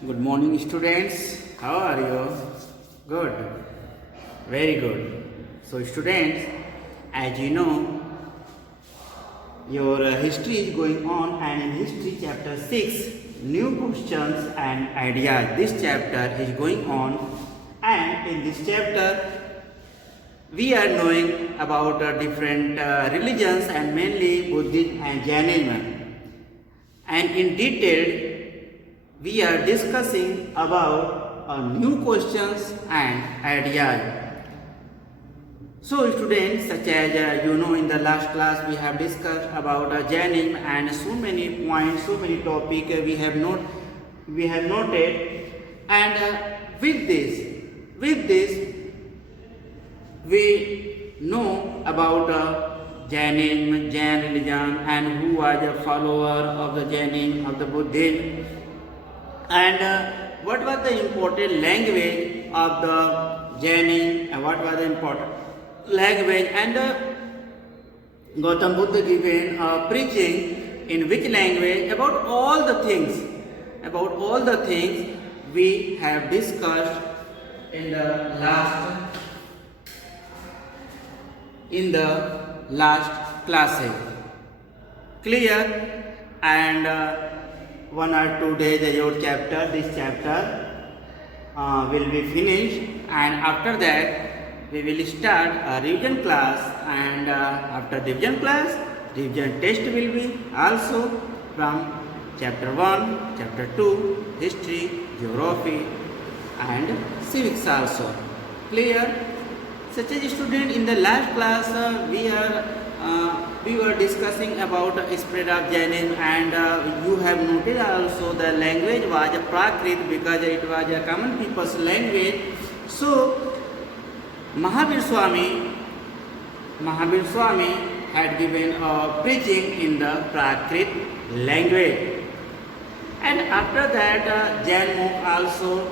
Good morning, students. How are you? Good. Very good. So, students, as you know, your history is going on, and in history, chapter 6, new questions and ideas. This chapter is going on, and in this chapter, we are knowing about different religions and mainly Buddhism and Jainism. And in detail, we are discussing about new questions and ideas. So students, such as in the last class we have discussed about Jainism and so many points, so many topics we have noted, and with this we know about Jainism, Jain religion, and who was a follower of the Jainism, of the Buddhism, and what was the important language of the Jainism, and what was the important language, and Gautam Buddha given preaching in which language, about all the things we have discussed in the last classes. Clear? And 1 or 2 days your this chapter will be finished, and after that we will start a revision class, and after revision class, revision test will be also from chapter 1, chapter 2, history, geography and civics also. Clear? Such as student, in the last class we were discussing about spread of Jainism, and you have noted also the language was Prakrit because it was a common people's language. So Mahavir Swami had given a preaching in the Prakrit language, and after that Jain monk also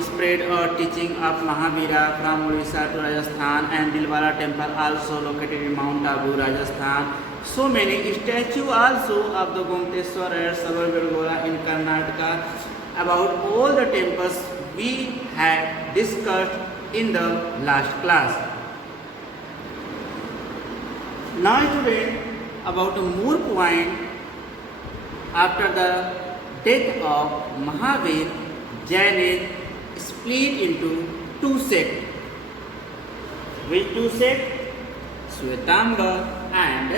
spread a teaching of Mahavira from Odisha to Rajasthan, and Dilwara temple also located in Mount Abu, Rajasthan. So many statues also of the Gomteshwar and Sarvabirgola in Karnataka. About all the temples we had discussed in the last class. Now today about more point. After the death of Mahavir, Jainism split into two sects. Which two sects? Shwetambar and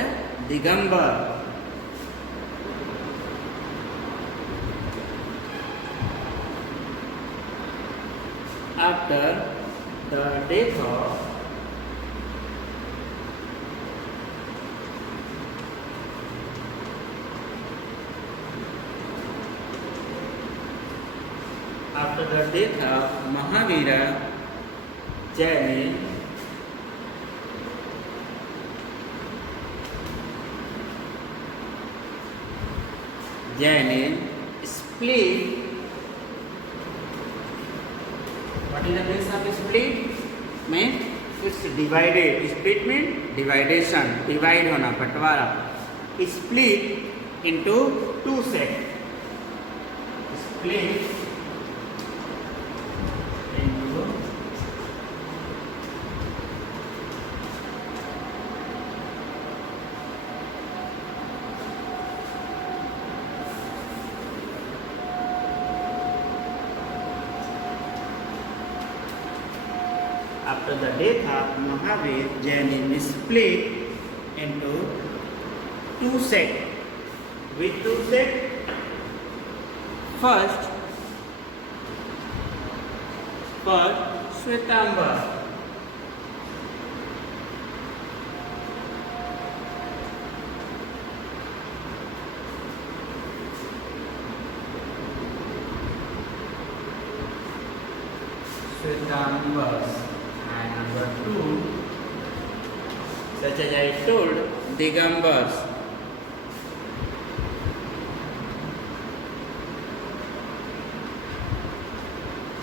Digambar. After the death of Mahavira, Jainism split. What is the meaning of split? Means it's divided. Split means dividation. Divide होना, बंटवारा. Split into two sects. Split into after the death of Mahavir, Jainism is split into two sects. Which two sects? First Shwetambar. And number 2, such as I told, Digambars.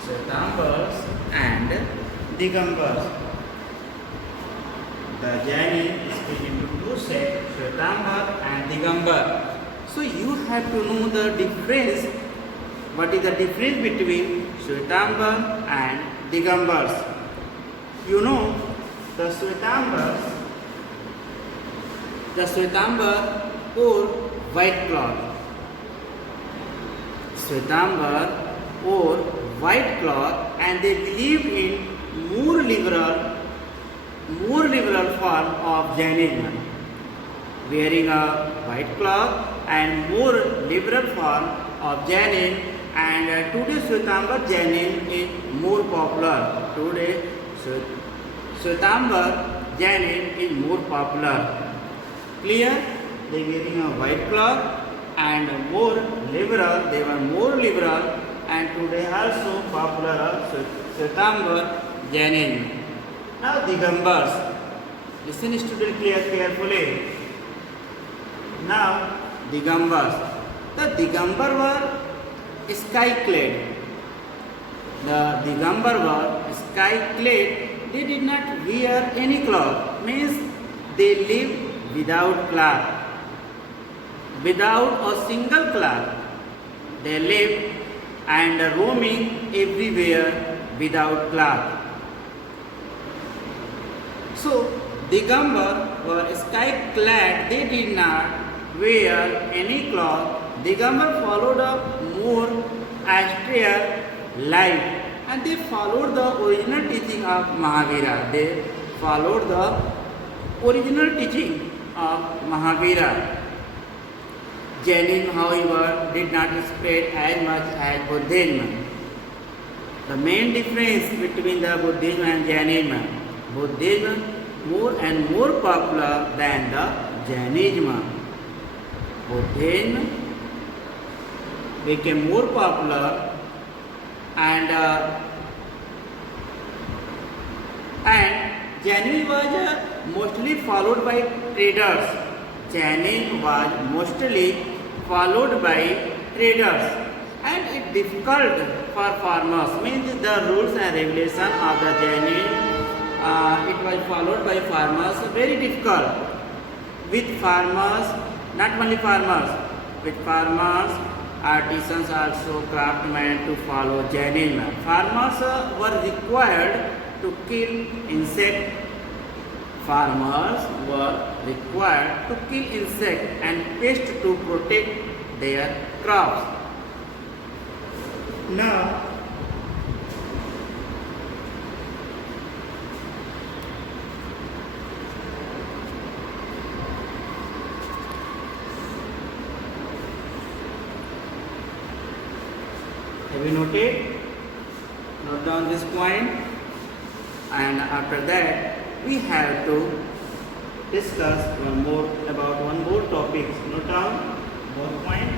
Shwetambars and Digambars. The Jainism is split into two sects, Shwetambar and Digambar. So you have to know the difference What is the difference between Shwetambar and Digambars? You know, the Shwetambar wore white cloth. Shwetambar wore white cloth and they believed in more liberal form of Jainism. Wearing a white cloth and more liberal form of Jainism, and today Shwetambar Jainism is more popular. Today Shwetambar Jainism is more popular. Clear? They wearing a white cloth and more liberal. They were more liberal, and today also popular Shwetambar Jainism. Now Digambars. Listen, student, carefully. Now Digambars. The Digambar were sky-clad. The Digambar were sky-clad. They did not wear any cloth. Means they lived without cloth. Without a single cloth. They lived and roaming everywhere without cloth. So Digambar were sky-clad. They did not wear any cloth. Digambar followed a more austere life, and they followed the original teaching of Mahavira. They followed the original teaching of Mahavira. Jainism, however, did not spread as much as Buddhism. The main difference between the Buddhism and Jainism: Buddhism more and more popular than the Jainism. Buddhism became more popular, and Jainism was mostly followed by traders. Jainism was mostly followed by traders, and it's difficult for farmers. Means the rules and regulations of the Jainism, it was followed by farmers. Very difficult. With farmers, not only farmers, with farmers, artisans also, craftsmen to follow Jainism. Farmers were required to kill insects. Farmers were required to kill insects and pests to protect their crops. Now, have you noted? Note down this point, and after that we have to discuss one more topic. Note down more point.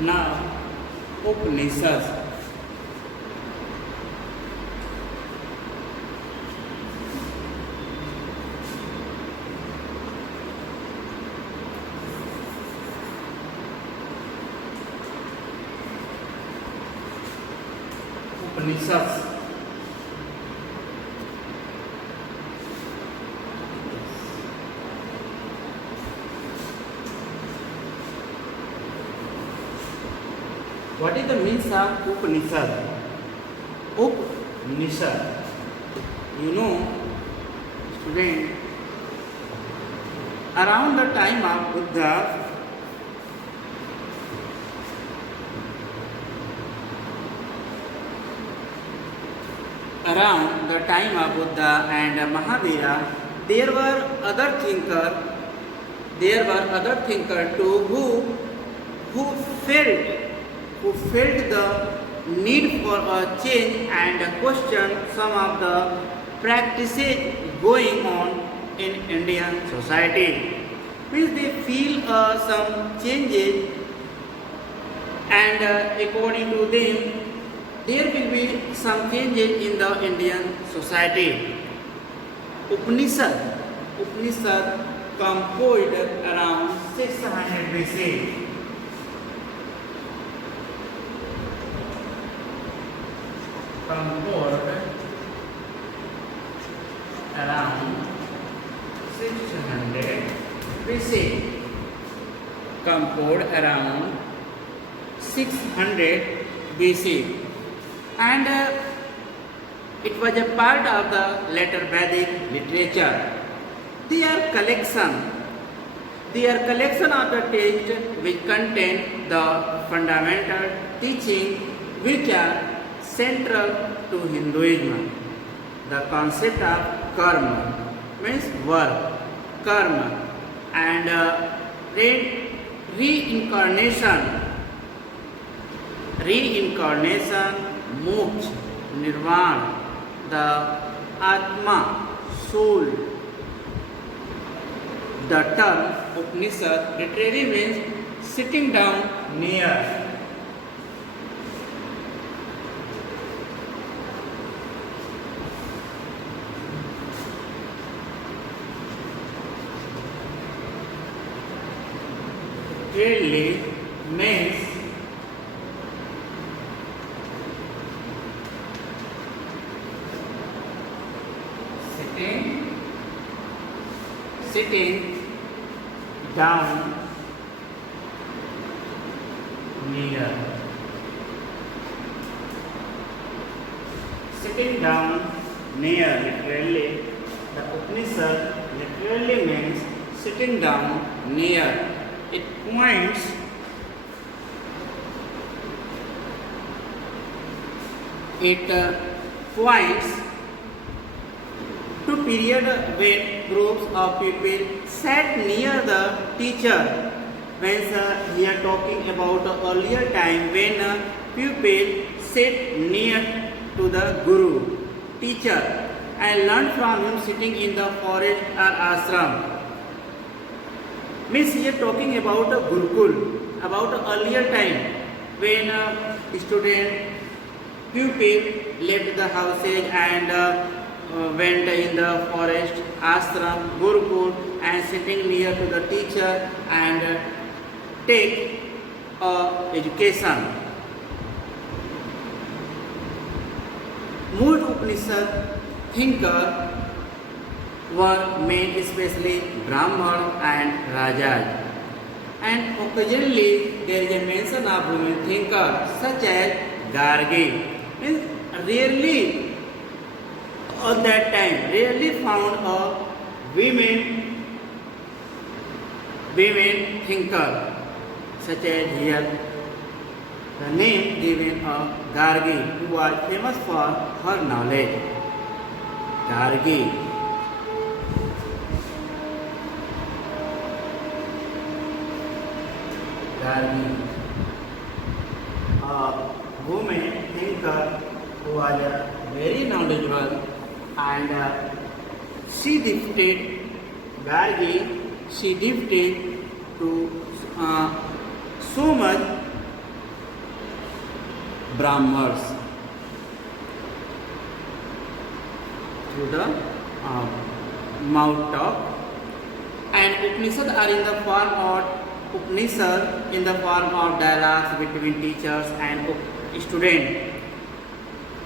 Now, Upanishads. Upanishads. What is the means of Upanishad? Upanishad. You know, student, around the time of Buddha, around the time of Buddha and Mahavira, there were other thinkers too who felt the need for a change and question some of the practices going on in Indian society. Means they feel some changes, and according to them, there will be some changes in the Indian society. Upanishad composed around 600 BC. Composed around 600 BC. Composed around 600 BC. And it was a part of the later Vedic literature. They are collection of the texts which contain the fundamental teaching which are central to Hinduism. The concept of karma means work, karma, and reincarnation, moksha, nirvana, the atma, soul. The term Upanishad literally means sitting down near. Literally means sitting down near. Sitting down near literally, the Upanishad literally means sitting down near. It points to period when groups of people sat near the teacher. When we are talking about the earlier time when people sit near to the guru, teacher, and learn from him sitting in the forest or ashram. Means we are talking about a Gurukul, about the earlier time when pupil left the houses and went in the forest, ashram, Gurukul, and sitting near to the teacher and take education. Mood Upanishad thinker were men, especially Brahman and Rajas. And occasionally there is a mention of women thinkers such as Gargi. Means rarely at that time, rarely found a women thinker such as here. The name given of Gargi, who was famous for her knowledge. Gargi. A woman thinker who was very knowledgeable, and she gifted to so much Brahmars through the mouth talk. And Upanishads are in the form of dialogues between teachers and students.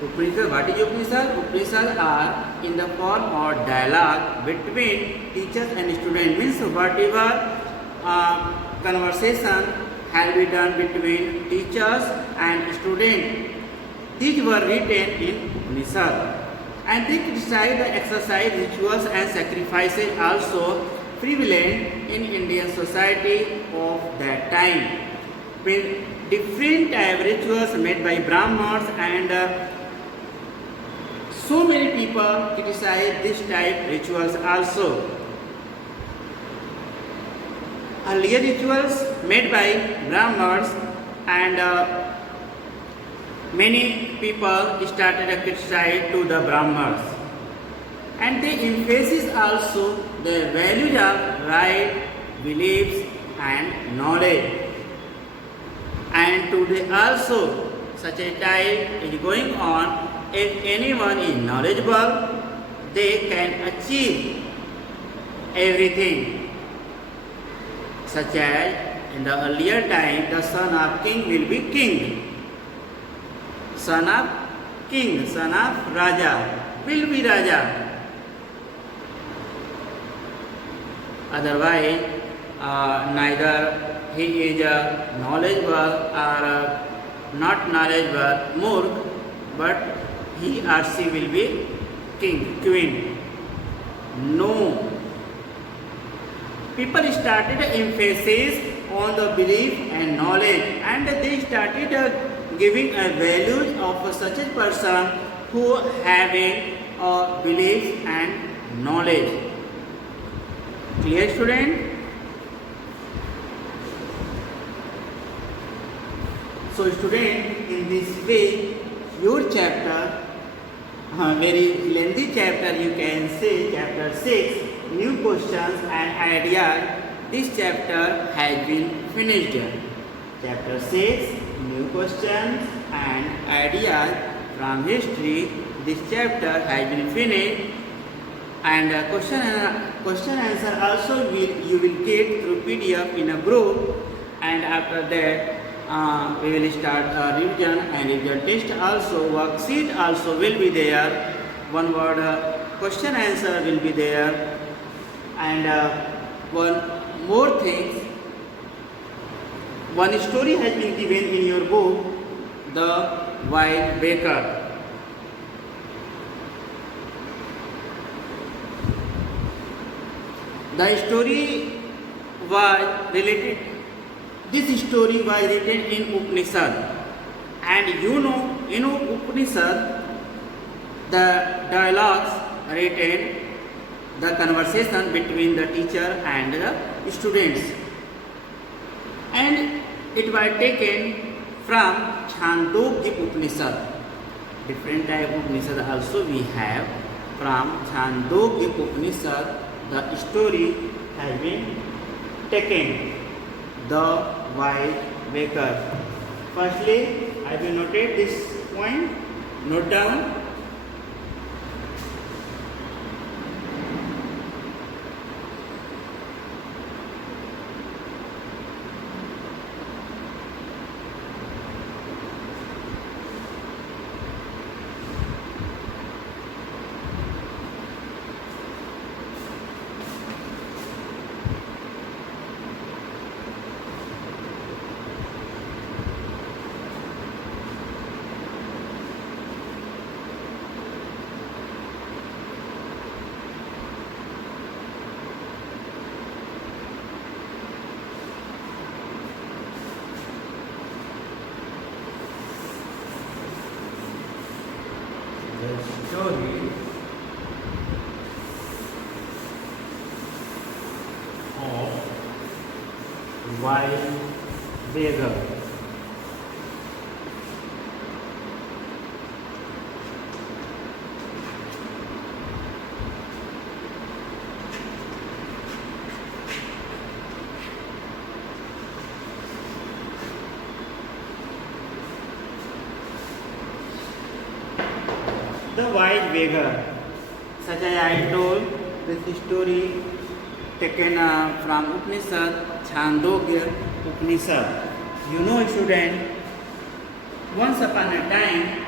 Upanishad, what is Upanishad? Upanishads are in the form of dialogue between teachers and students. Means whatever conversation has been done between teachers and students, these were written in Upanishad. And they criticize the exercise, rituals and sacrifices also prevalent in Indian society of that time, with different type rituals made by Brahmins, and so many people criticize this type rituals also. Earlier rituals made by Brahmins, and many people started to criticize to the Brahmins, and they emphasize also their values of right, beliefs and knowledge. And today also such a type is going on. If anyone is knowledgeable, they can achieve everything. Such as in the earlier time, the son of king will be king. Son of king, son of Raja will be Raja. Otherwise, neither he is knowledgeable or not knowledgeable, murk, but he or she will be king, queen. No. People started emphasis on the belief and knowledge, and they started giving a value of such a person who having beliefs and knowledge. Clear, student? So student, in this way, your chapter, very lengthy chapter, you can say chapter 6, new questions and ideas, this chapter has been finished. Chapter 6, new questions and ideas from history, this chapter has been finished, and question answer also you will get through PDF in a group, and after that we will start revision, and revision test also, worksheet also will be there, one word question answer will be there, and one more thing, one story has been given in your book, The Wild Baker. The story was related. This story was written in Upanishad, and you know, in Upanishad, the dialogues written, the conversation between the teacher and the students, and it was taken from Chandogya Upanishad. Different type of Upanishad also we have. From Chandogya Upanishad, the story has been taken. The Wild Baker. Firstly, I will notate this point. Note down. Story of Wild Beggar. The Wild Beggar. Such as I told, this story taken from Upanishad, Chandogya Upanishad. You know, student, once upon a time,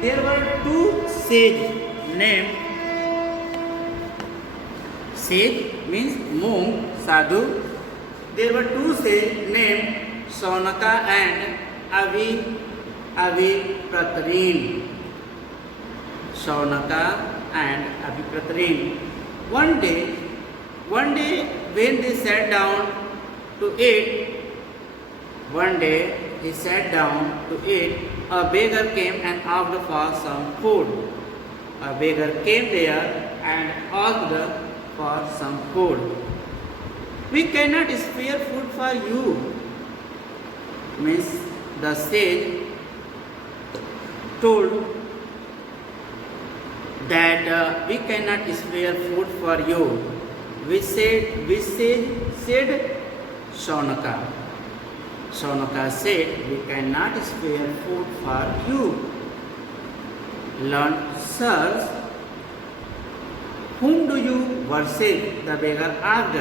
there were two sages named, sage means monk, sadhu. There were two sages named Saunaka and Avipratrin. Saunaka and Abhipratarin. One day, when they sat down to eat, one day he sat down to eat, a beggar came and asked for some food. A beggar came there and asked for some food. We cannot spare food for you. Means the sage told that we cannot spare food for you. We said Shaunaka. Shaunaka said, we cannot spare food for you. Learned, sirs, whom do you worship? The beggar asked.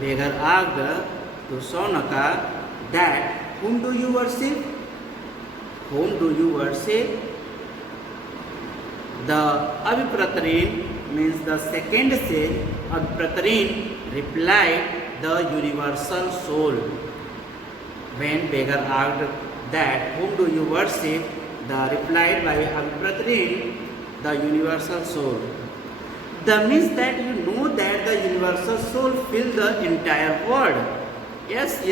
Beggar asked to Shaunaka that, whom do you worship? Whom do you worship? The Abhipratarin means the second sage, Abhipratarin replied, the universal soul. When beggar asked that, whom do you worship? The replied by Abhipratarin, the universal soul. The means that you know that the universal soul fills the entire world. Yes,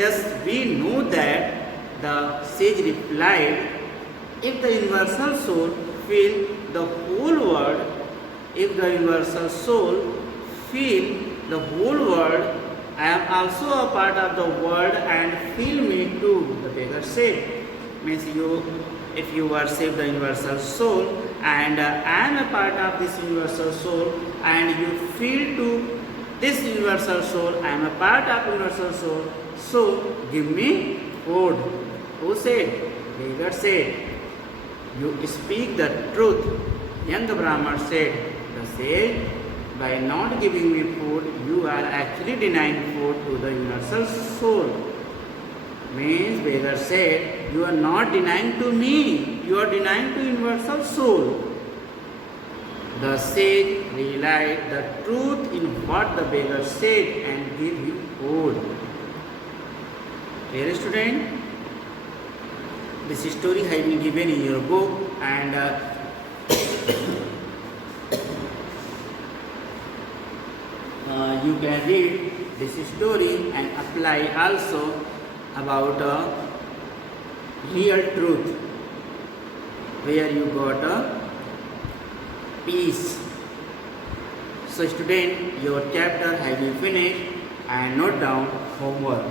we know that. The sage replied, if the universal soul fills the whole world, if the universal soul fills the whole world, I am also a part of the world and fill me too, the beggar said. Means if you worship the universal soul and I am a part of this universal soul and you feel to this universal soul, I am a part of universal soul, so give me food. Who said? Beggar said. You speak the truth. Young Brahman said, the sage, by not giving me food, you are actually denying food to the universal soul. Means beggar said, you are not denying to me, you are denying to universal soul. The sage realized the truth in what the beggar said and gave him food. Dear student, this story has been given in your book and you can read this story and apply also about real truth where you got a peace. So student, your chapter has been finished and note down homework.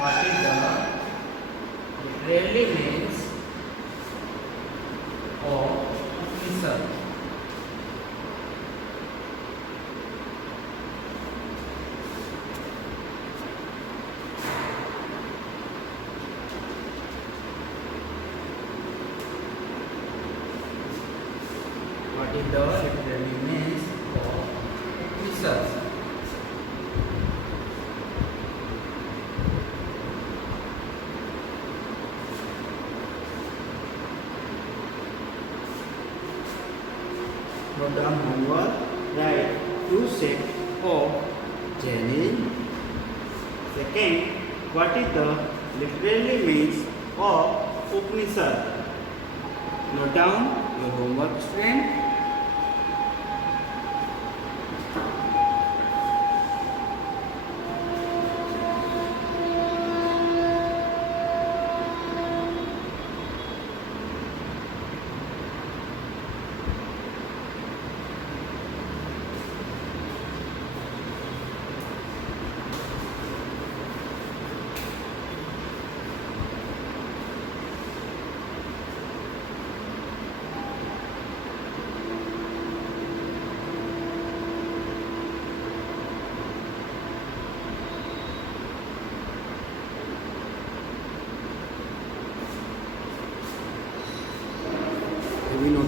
What is the really means of research? What is the literally means of research? Program homework, write two sets of Jenny. Second, what is the literally means of Upanishad? Note down your homework, student.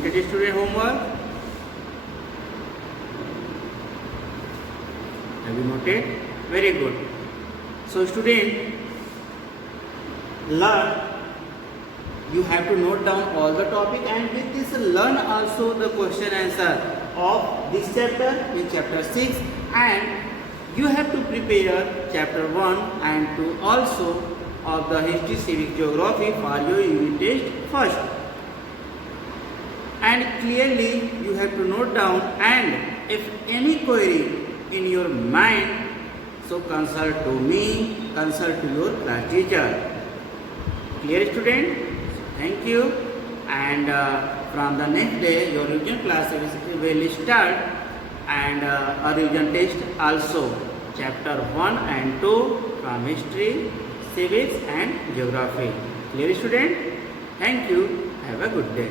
noted student homework? Have you noted? Very good. So student, learn. You have to note down all the topic, and with this learn also the question answer of this chapter in chapter 6, and you have to prepare chapter 1 and 2 also of the history, civic, geography for your unit test first. And clearly you have to note down, and if any query in your mind, so consult to me, consult to your class teacher. Clear student? Thank you. And from the next day your revision class will start, and a revision test also, chapter 1 and 2 from history, civics and geography. Clear student? Thank you. Have a good day.